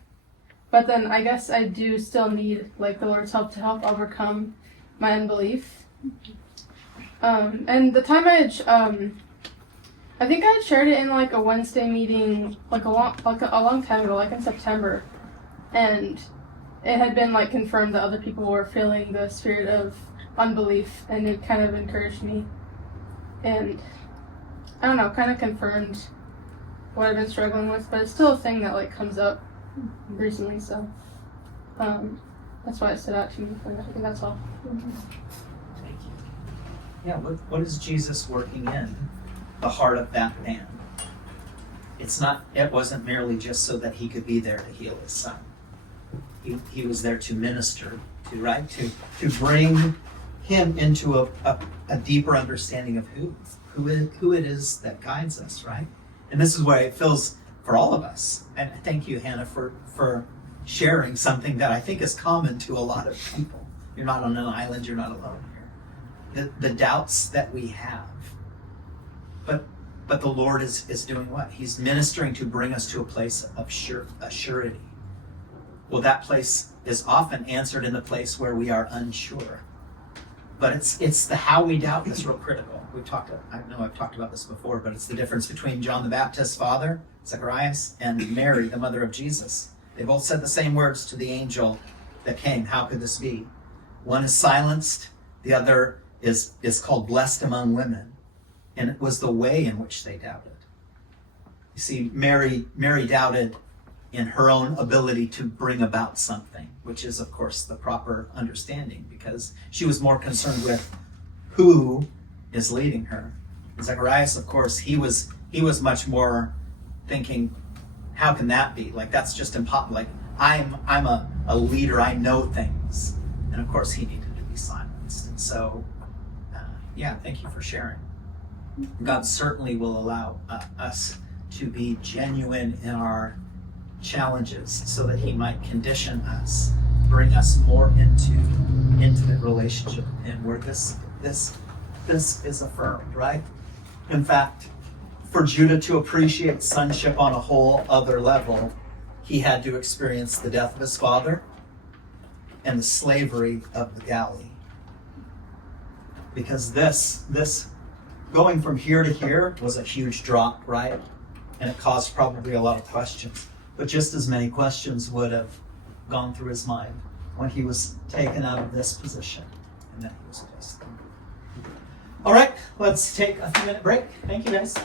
but then I guess I do still need like the Lord's help to help overcome my unbelief. And the time I think I had shared it in like a Wednesday meeting, like a long time ago, like in September, and it had been like confirmed that other people were feeling the spirit of unbelief, and it kind of encouraged me, and I don't know, kind of confirmed what I've been struggling with, but it's still a thing that like comes up recently, so that's why it stood out to me. I think that's all. Thank you. Yeah, what is Jesus working in the heart of that man? It wasn't merely just so that he could be there to heal his son. He was there to minister to bring him into a deeper understanding of who it is that guides us, right? And this is why it feels for all of us. And thank you, Hannah, for sharing something that I think is common to a lot of people. You're not on an island, you're not alone here. The doubts that we have. But the Lord is doing what? He's ministering to bring us to a place of surety. Well, that place is often answered in the place where we are unsure. But it's the how we doubt that's real critical. I know I've talked about this before, but it's the difference between John the Baptist's father, Zacharias, and Mary, the mother of Jesus. They both said the same words to the angel that came. How could this be? One is silenced, the other is called blessed among women. And it was the way in which they doubted. You see, Mary doubted in her own ability to bring about something, which is, of course, the proper understanding, because she was more concerned with who is leading her. Zacharias, of course, he was much more thinking, how can that be? Like, that's just impossible. Like, I'm a leader, I know things. And of course, he needed to be silenced. And so, thank you for sharing. God certainly will allow us to be genuine in our challenges so that he might condition us, bring us more into intimate relationship with him, where this is affirmed, right? In fact, for Judah to appreciate sonship on a whole other level, he had to experience the death of his father and the slavery of the galley. Because this going from here to here was a huge drop, right? And it caused probably a lot of questions. But just as many questions would have gone through his mind when he was taken out of this position and then he was placed. All right, let's take a few-minute break. Thank you, guys.